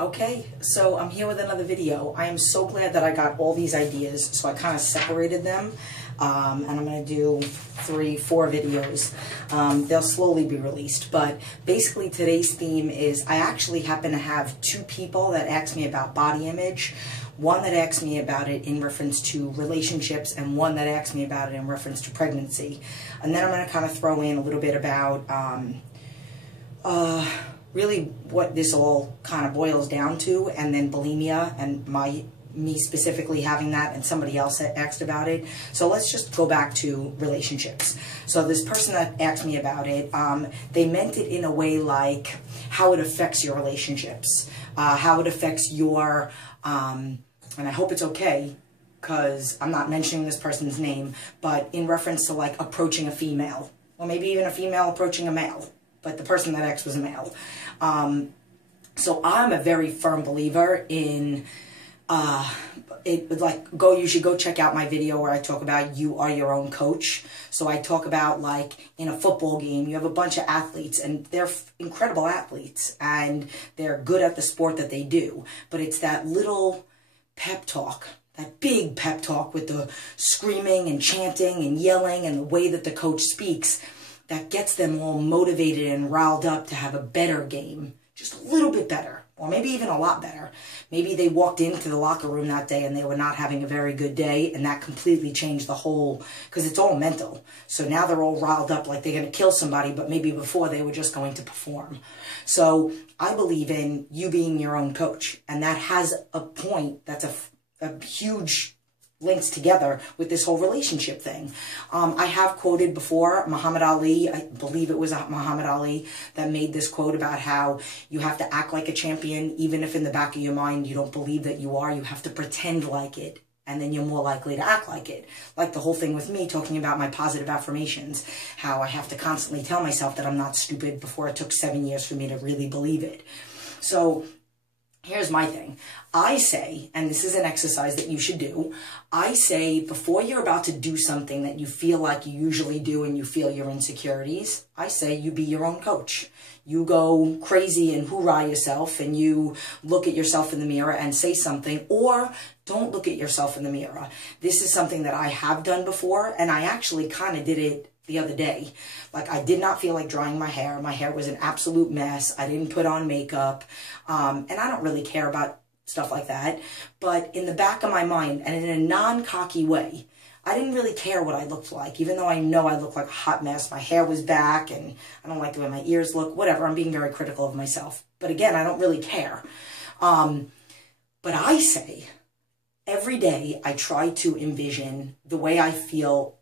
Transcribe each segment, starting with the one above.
Okay, so I'm here with another video. I am so glad that I got all these ideas, so I kind of separated them, and I'm going to do 3-4 videos. They'll slowly be released, but basically today's theme is I actually happen to have 2 people that asked me about body image. One that asked me about it in reference to relationships, and one that asked me about it in reference to pregnancy. And then I'm going to kind of throw in a little bit about really what this all kind of boils down to, and then bulimia and me specifically having that, and somebody else that asked about it. So let's just go back to relationships. So this person that asked me about it, they meant it in a way like how it affects your relationships, how it affects your, and I hope it's okay, because I'm not mentioning this person's name, but in reference to like approaching a female, or maybe even a female approaching a male. But the person that asked was a male. So I'm a very firm believer in, you should go check out my video where I talk about you are your own coach. So I talk about, like, in a football game, you have a bunch of athletes, and they're incredible athletes, and they're good at the sport that they do. But it's that little pep talk, that big pep talk with the screaming and chanting and yelling and the way that the coach speaks, that gets them all motivated and riled up to have a better game, just a little bit better, or maybe even a lot better. Maybe they walked into the locker room that day and they were not having a very good day, and that completely changed the whole, because it's all mental. So now they're all riled up like they're going to kill somebody, but maybe before they were just going to perform. So I believe in you being your own coach, and that has a point that's a huge links together with this whole relationship thing. I have quoted before Muhammad Ali, I believe it was Muhammad Ali that made this quote about how you have to act like a champion, even if in the back of your mind you don't believe that you are. You have to pretend like it, and then you're more likely to act like it. Like the whole thing with me talking about my positive affirmations, how I have to constantly tell myself that I'm not stupid before it took 7 years for me to really believe it. So here's my thing. I say, and this is an exercise that you should do, I say before you're about to do something that you feel like you usually do and you feel your insecurities, I say you be your own coach. You go crazy and hoorah yourself, and you look at yourself in the mirror and say something, or don't look at yourself in the mirror. This is something that I have done before, and I actually kind of did it the other day. Like, I did not feel like drying my hair. My hair was an absolute mess. I didn't put on makeup, and I don't really care about stuff like that. But in the back of my mind, and in a non-cocky way, I didn't really care what I looked like, even though I know I look like a hot mess. My hair was back, and I don't like the way my ears look, whatever. I'm being very critical of myself. But again, I don't really care. But I say, every day I try to envision the way I feel.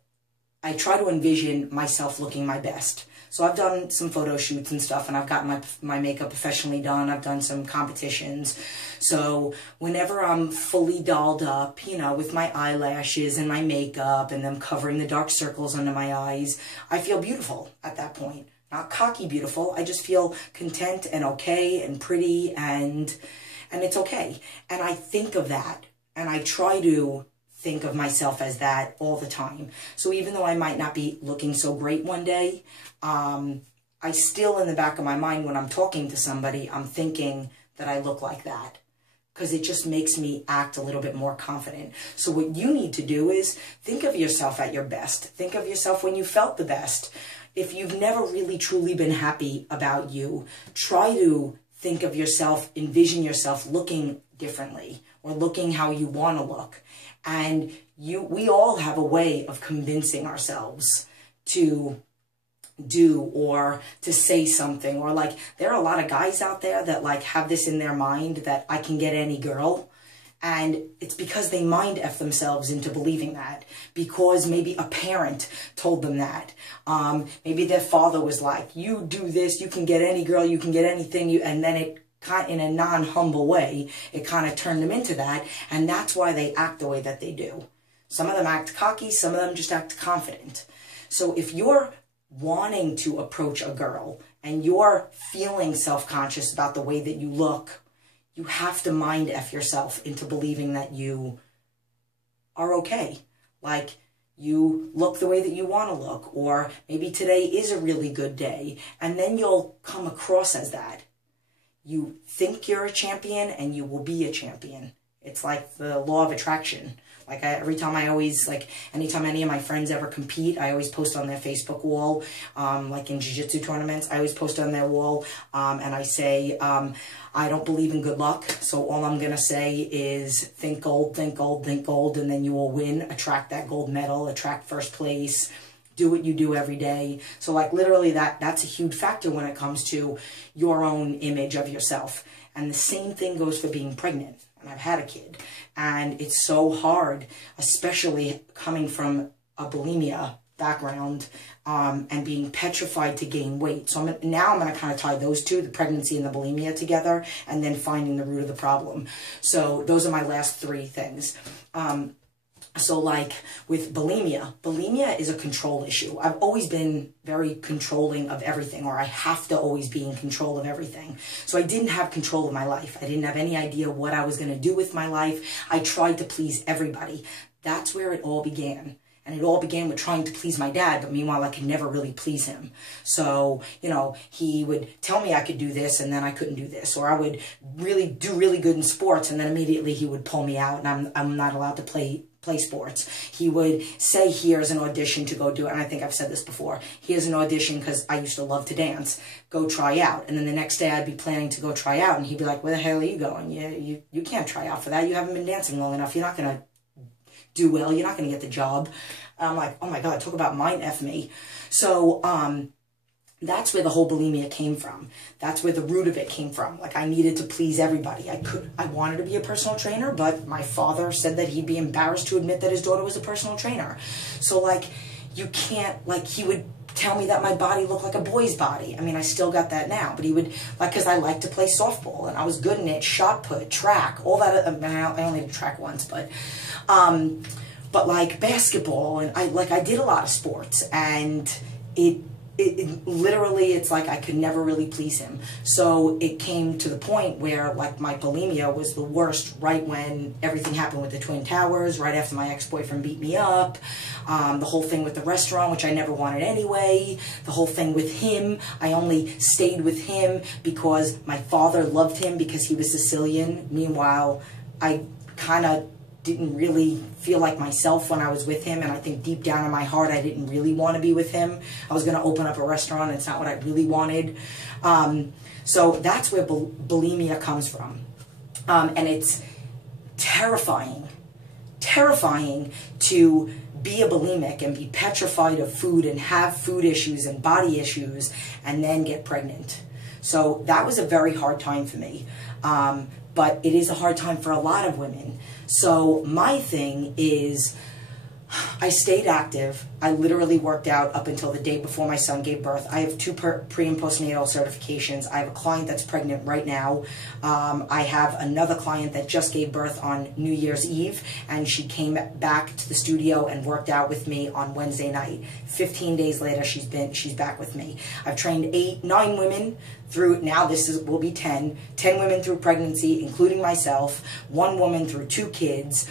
I try to envision myself looking my best. So I've done some photo shoots and stuff, and I've gotten my makeup professionally done. I've done some competitions. So whenever I'm fully dolled up, you know, with my eyelashes and my makeup and them covering the dark circles under my eyes, I feel beautiful at that point. Not cocky beautiful. I just feel content and okay and pretty, and it's okay. And I think of that, and I try to think of myself as that all the time. So even though I might not be looking so great one day, I still, in the back of my mind, when I'm talking to somebody, I'm thinking that I look like that, because it just makes me act a little bit more confident. So what you need to do is think of yourself at your best. Think of yourself when you felt the best. If you've never really truly been happy about you, try to think of yourself, envision yourself looking differently, or looking how you want to look. And we all have a way of convincing ourselves to do or to say something. Or, like, there are a lot of guys out there that, like, have this in their mind that I can get any girl. And it's because they mind F themselves into believing that, because maybe a parent told them that. Maybe their father was like, you do this, you can get any girl, you can get anything, and then it in a non-humble way, it kind of turned them into that, and that's why they act the way that they do. Some of them act cocky, some of them just act confident. So if you're wanting to approach a girl and you're feeling self-conscious about the way that you look, you have to mind F yourself into believing that you are okay. Like, you look the way that you want to look, or maybe today is a really good day, and then you'll come across as that. You think you're a champion and you will be a champion. It's like the law of attraction. Like anytime any of my friends ever compete, I always post on their Facebook wall, like in jiu-jitsu tournaments, I always post on their wall, and I say, I don't believe in good luck, so all I'm going to say is think gold, think gold, think gold, and then you will win, attract that gold medal, attract first place, do what you do every day. So like literally that's a huge factor when it comes to your own image of yourself. And the same thing goes for being pregnant. And I've had a kid, and it's so hard, especially coming from a bulimia background, and being petrified to gain weight. So now I'm going to kind of tie those two, the pregnancy and the bulimia, together, and then finding the root of the problem. So those are my last three things. So like with bulimia is a control issue. I've always been very controlling of everything, or I have to always be in control of everything. So I didn't have control of my life. I didn't have any idea what I was going to do with my life. I tried to please everybody. That's where it all began. And it all began with trying to please my dad, but meanwhile, I could never really please him. So, you know, he would tell me I could do this, and then I couldn't do this. Or I would do really good in sports, and then immediately he would pull me out, and I'm not allowed to play sports. He would say, here's an audition to go do it. And I think I've said this before. Here's an audition because I used to love to dance. Go try out. And then the next day I'd be planning to go try out. And he'd be like, where the hell are you going? You can't try out for that. You haven't been dancing long enough. You're not going to do well. You're not going to get the job. And I'm like, oh my God, talk about mind F me. So, that's where the whole bulimia came from. That's where the root of it came from. Like, I needed to please everybody. I wanted to be a personal trainer, but my father said that he'd be embarrassed to admit that his daughter was a personal trainer. So, like, you can't, like, he would tell me that my body looked like a boy's body. I mean, I still got that now, but he would, like, because I liked to play softball, and I was good in it, shot put, track, all that. I only did track once, but like, basketball, and I did a lot of sports, and it literally, it's like I could never really please him. So it came to the point where, like, my bulimia was the worst right when everything happened with the Twin Towers, right after my ex-boyfriend beat me up, the whole thing with the restaurant, which I never wanted anyway, the whole thing with him. I only stayed with him because my father loved him because he was Sicilian. Meanwhile, I kind of didn't really feel like myself when I was with him, and I think deep down in my heart I didn't really want to be with him. I was going to open up a restaurant, and it's not what I really wanted. So that's where bulimia comes from, and it's terrifying to be a bulimic and be petrified of food and have food issues and body issues and then get pregnant. So that was a very hard time for me, but it is a hard time for a lot of women. So my thing is, I stayed active. I literally worked out up until the day before my son gave birth. I have 2 pre- and postnatal certifications. I have a client that's pregnant right now. I have another client that just gave birth on New Year's Eve, and she came back to the studio and worked out with me on Wednesday night. 15 days later, she's back with me. I've trained 9 women through, now will be 10 women through pregnancy, including myself, 1 woman through 2 kids.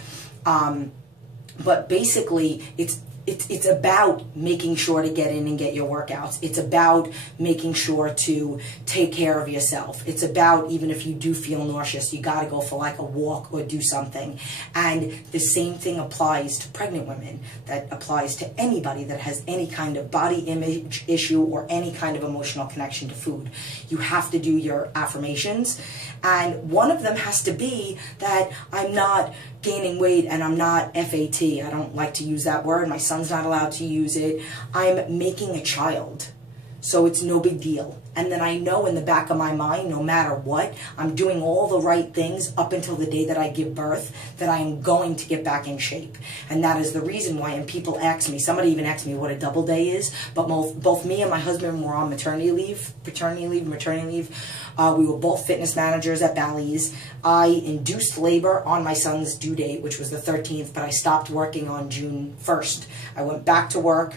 But basically, it's about making sure to get in and get your workouts. It's about making sure to take care of yourself. It's about, even if you do feel nauseous, you got to go for like a walk or do something. And the same thing applies to pregnant women. That applies to anybody that has any kind of body image issue or any kind of emotional connection to food. You have to do your affirmations. And one of them has to be that I'm not gaining weight and I'm not FAT. I don't like to use that word. My son's not allowed to use it. I'm making a child. So it's no big deal. And then I know in the back of my mind, no matter what, I'm doing all the right things up until the day that I give birth, that I am going to get back in shape. And that is the reason why, and people ask me, somebody even asked me what a double day is, but both me and my husband were on maternity leave. We were both fitness managers at Bally's. I induced labor on my son's due date, which was the 13th, but I stopped working on June 1st. I went back to work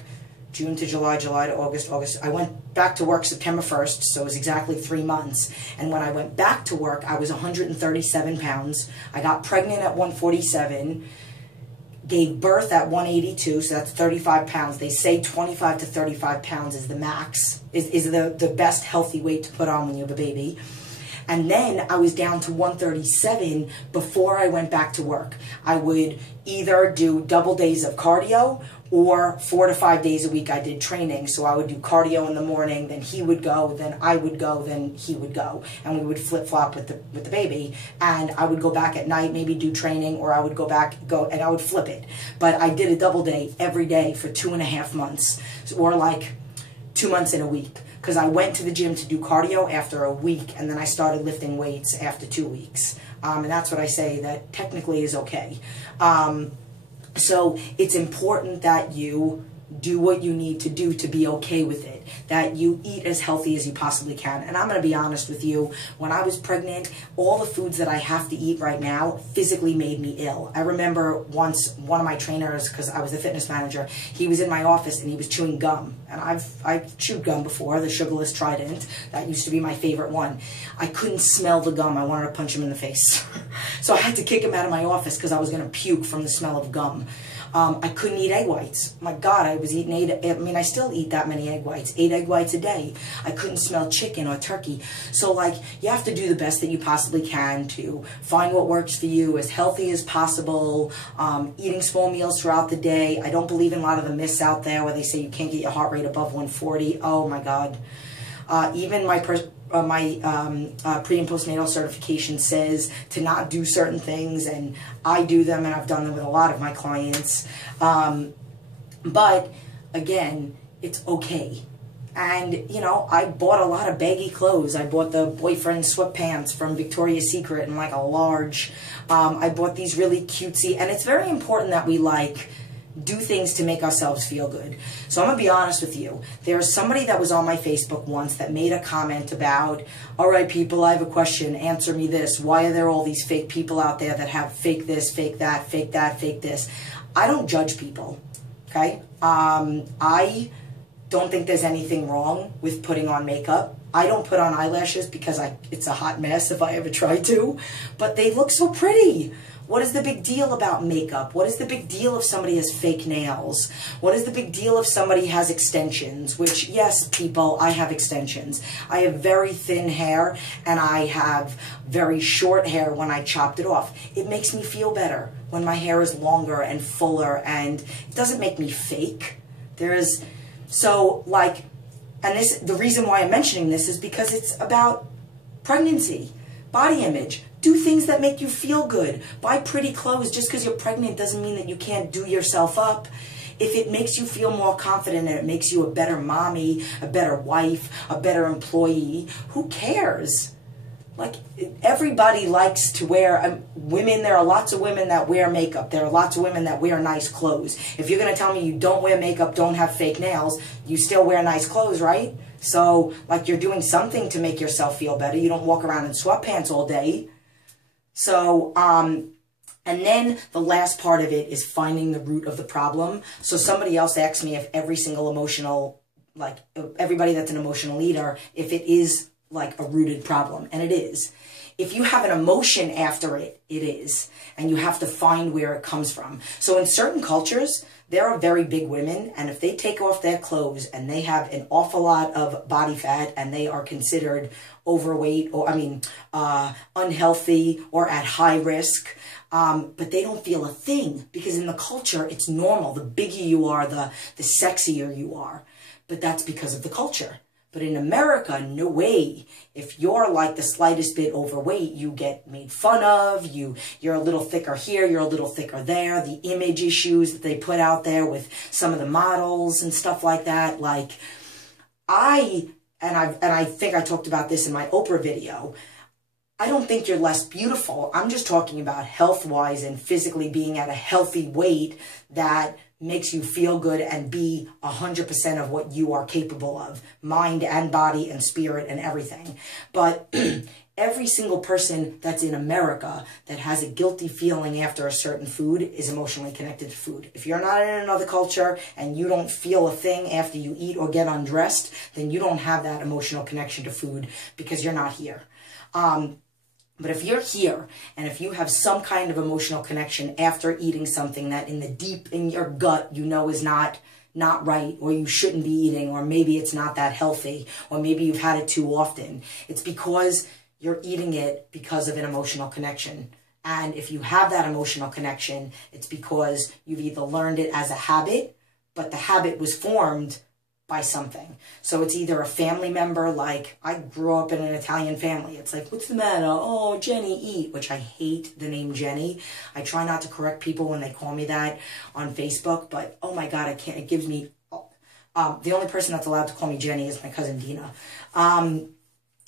June to July, July to August, August. I went back to work September 1st, so it was exactly 3 months. And when I went back to work, I was 137 pounds. I got pregnant at 147, gave birth at 182, so that's 35 pounds. They say 25 to 35 pounds is the max, is the best healthy weight to put on when you have a baby. And then I was down to 137 before I went back to work. I would either do double days of cardio, or 4 to 5 days a week I did training. So I would do cardio in the morning, then he would go, then I would go, then he would go. And we would flip-flop with the baby. And I would go back at night, maybe do training, or I would go and I would flip it. But I did a double day every day for 2.5 months, or like 2 months in a week. Because I went to the gym to do cardio after a week, and then I started lifting weights after 2 weeks. And that's what I say that technically is okay. So it's important that you do what you need to do to be okay with it, that you eat as healthy as you possibly can. And I'm going to be honest with you, when I was pregnant, all the foods that I have to eat right now physically made me ill. I remember once one of my trainers, because I was the fitness manager, he was in my office and he was chewing gum. And I've chewed gum before, the sugarless Trident. That used to be my favorite one. I couldn't smell the gum. I wanted to punch him in the face. So I had to kick him out of my office because I was going to puke from the smell of gum. I couldn't eat egg whites. My God, I was eating I still eat that many egg whites, 8 egg whites a day. I couldn't smell chicken or turkey. So like, you have to do the best that you possibly can to find what works for you, as healthy as possible, eating small meals throughout the day. I don't believe in a lot of the myths out there where they say you can't get your heart rate above 140. Oh my God. Even my pre- and postnatal certification says to not do certain things, and I do them, and I've done them with a lot of my clients. But again, it's okay. And, you know, I bought a lot of baggy clothes. I bought the boyfriend sweatpants from Victoria's Secret in like a large. I bought these really cutesy, and it's very important that we do things to make ourselves feel good. So I'm going to be honest with you. There's somebody that was on my Facebook once that made a comment about, all right, people, I have a question. Answer me this. Why are there all these fake people out there that have fake this, fake that, fake that, fake this? I don't judge people, okay? I don't think there's anything wrong with putting on makeup. I don't put on eyelashes because it's a hot mess if I ever try to, but they look so pretty. What is the big deal about makeup? What is the big deal if somebody has fake nails? What is the big deal if somebody has extensions? Which, yes, people, I have extensions. I have very thin hair, and I have very short hair when I chopped it off. It makes me feel better when my hair is longer and fuller, and it doesn't make me fake. The reason why I'm mentioning this is because it's about pregnancy, body image. Do things that make you feel good. Buy pretty clothes. Just because you're pregnant doesn't mean that you can't do yourself up. If it makes you feel more confident and it makes you a better mommy, a better wife, a better employee, who cares? Like, everybody likes to wear, women, there are lots of women that wear makeup. There are lots of women that wear nice clothes. If you're going to tell me you don't wear makeup, don't have fake nails, you still wear nice clothes, right? So, like, you're doing something to make yourself feel better. You don't walk around in sweatpants all day. So, and then the last part of it is finding the root of the problem. So somebody else asked me if every single everybody that's an emotional leader, if it is like a rooted problem. And it is. If you have an emotion after it, it is. And you have to find where it comes from. So in certain cultures, there are very big women, and if they take off their clothes and they have an awful lot of body fat and they are considered overweight or, unhealthy or at high risk, but they don't feel a thing because in the culture, it's normal. The bigger you are, the sexier you are. But that's because of the culture. But in America, no way. If you're like the slightest bit overweight, you get made fun of, you're a little thicker here, you're a little thicker there, the image issues that they put out there with some of the models and stuff like that. Like, I think I talked about this in my Oprah video, I don't think you're less beautiful. I'm just talking about health-wise and physically being at a healthy weight that makes you feel good and be 100% of what you are capable of, mind and body and spirit and everything. But every single person that's in America that has a guilty feeling after a certain food is emotionally connected to food. If you're not in another culture and you don't feel a thing after you eat or get undressed, then you don't have that emotional connection to food because you're not here. But if you're here, and if you have some kind of emotional connection after eating something that deep in your gut you know is not right, or you shouldn't be eating, or maybe it's not that healthy, or maybe you've had it too often, it's because you're eating it because of an emotional connection. And if you have that emotional connection, it's because you've either learned it as a habit, but the habit was formed by something. So it's either a family member, like I grew up in an Italian family. It's like, what's the matter? Oh, Jenny, eat, which I hate the name Jenny. I try not to correct people when they call me that on Facebook, but oh my God, I can't, it gives me, the only person that's allowed to call me Jenny is my cousin Dina.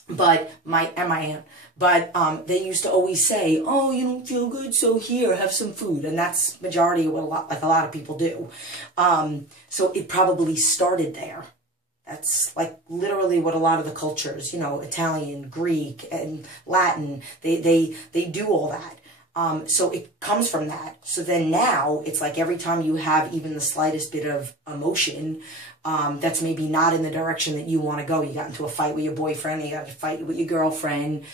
But my aunt, but they used to always say, oh, you don't feel good, so here, have some food. And that's majority of what a lot of people do. So it probably started there. That's like literally what a lot of the cultures, you know, Italian, Greek, and Latin, they do all that. So it comes from that. So then now it's like every time you have even the slightest bit of emotion, that's maybe not in the direction that you want to go. You got into a fight with your boyfriend, you got into a fight with your girlfriend.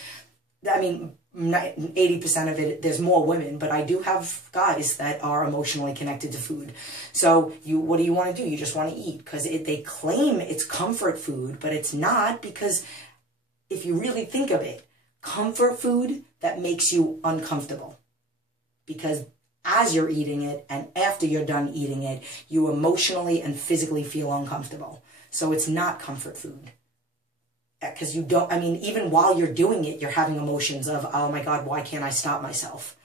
I mean, 80% of it, there's more women, but I do have guys that are emotionally connected to food. So what do you want to do? You just want to eat, because they claim it's comfort food, but it's not, because if you really think of it, comfort food that makes you uncomfortable, because as you're eating it and after you're done eating it, you emotionally and physically feel uncomfortable. So it's not comfort food. Because you don't, I mean, even while you're doing it, you're having emotions of, oh my God, why can't I stop myself?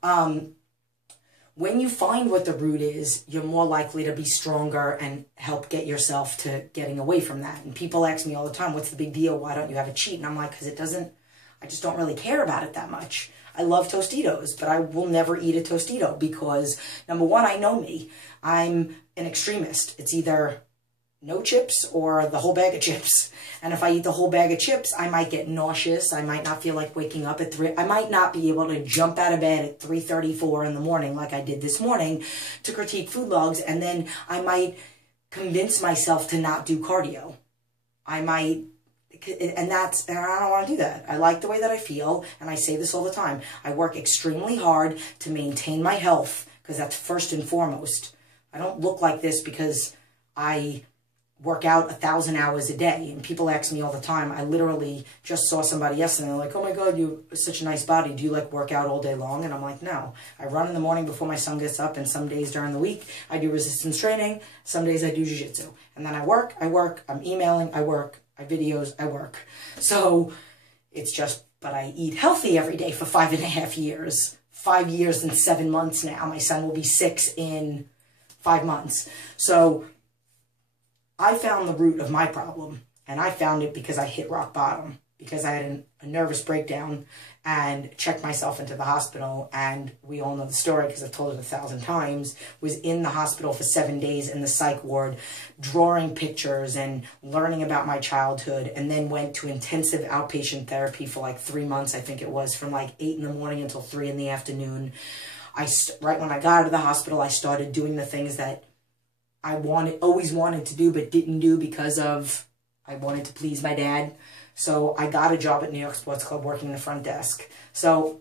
When you find what the root is, you're more likely to be stronger and help get yourself to getting away from that. And people ask me all the time, what's the big deal? Why don't you have a cheat? And I'm like, because I just don't really care about it that much. I love Tostitos, but I will never eat a Tostito because, number one, I know me. I'm an extremist. It's either no chips or the whole bag of chips. And if I eat the whole bag of chips, I might get nauseous. I might not feel like waking up at 3. I might not be able to jump out of bed at 3:34 in the morning like I did this morning to critique food logs. And then I might convince myself to not do cardio. I might... And I don't want to do that. I like the way that I feel, and I say this all the time. I work extremely hard to maintain my health, because that's first and foremost. I don't look like this because I work out 1,000 hours a day. And people ask me all the time. I literally just saw somebody yesterday, and they're like, oh my God, you have such a nice body. Do you like work out all day long? And I'm like, no. I run in the morning before my son gets up, and some days during the week, I do resistance training. Some days I do jiu-jitsu. And then I work, I'm emailing, I work. I videos, I work. So it's just, but I eat healthy every day for 5.5 years. 5 years and 7 months now. My son will be 6 in 5 months. So I found the root of my problem, and I found it because I hit rock bottom, because I had a nervous breakdown and checked myself into the hospital. And we all know the story because I've told it 1,000 times. Was in the hospital for 7 days in the psych ward, drawing pictures and learning about my childhood, and then went to intensive outpatient therapy for like 3 months, I think it was, from like 8 in the morning until 3 in the afternoon. Right when I got out of the hospital, I started doing the things that I always wanted to do but didn't do because of I wanted to please my dad. So I got a job at New York Sports Club working the front desk. So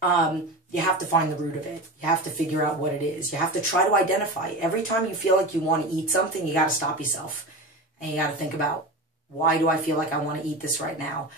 you have to find the root of it. You have to figure out what it is. You have to try to identify. Every time you feel like you want to eat something, you got to stop yourself. And you got to think about, why do I feel like I want to eat this right now?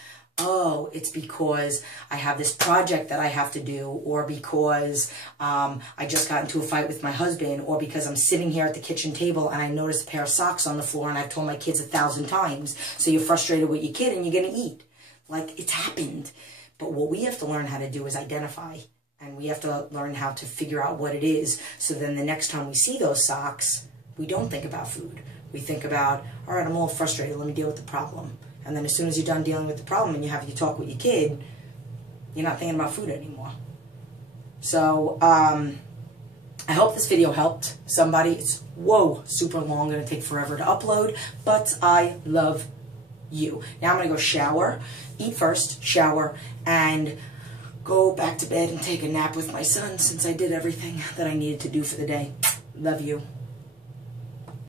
Oh, it's because I have this project that I have to do, or because I just got into a fight with my husband, or because I'm sitting here at the kitchen table and I noticed a pair of socks on the floor and I've told my kids 1,000 times. So you're frustrated with your kid and you're going to eat. Like, it's happened. But what we have to learn how to do is identify. And we have to learn how to figure out what it is. So then the next time we see those socks, we don't think about food. We think about, all right, I'm a little frustrated. Let me deal with the problem. And then as soon as you're done dealing with the problem and you have your talk with your kid, you're not thinking about food anymore. So I hope this video helped somebody. It's, whoa, super long, going to take forever to upload, but I love you. Now I'm going to go shower, eat first, shower, and go back to bed and take a nap with my son, since I did everything that I needed to do for the day. Love you.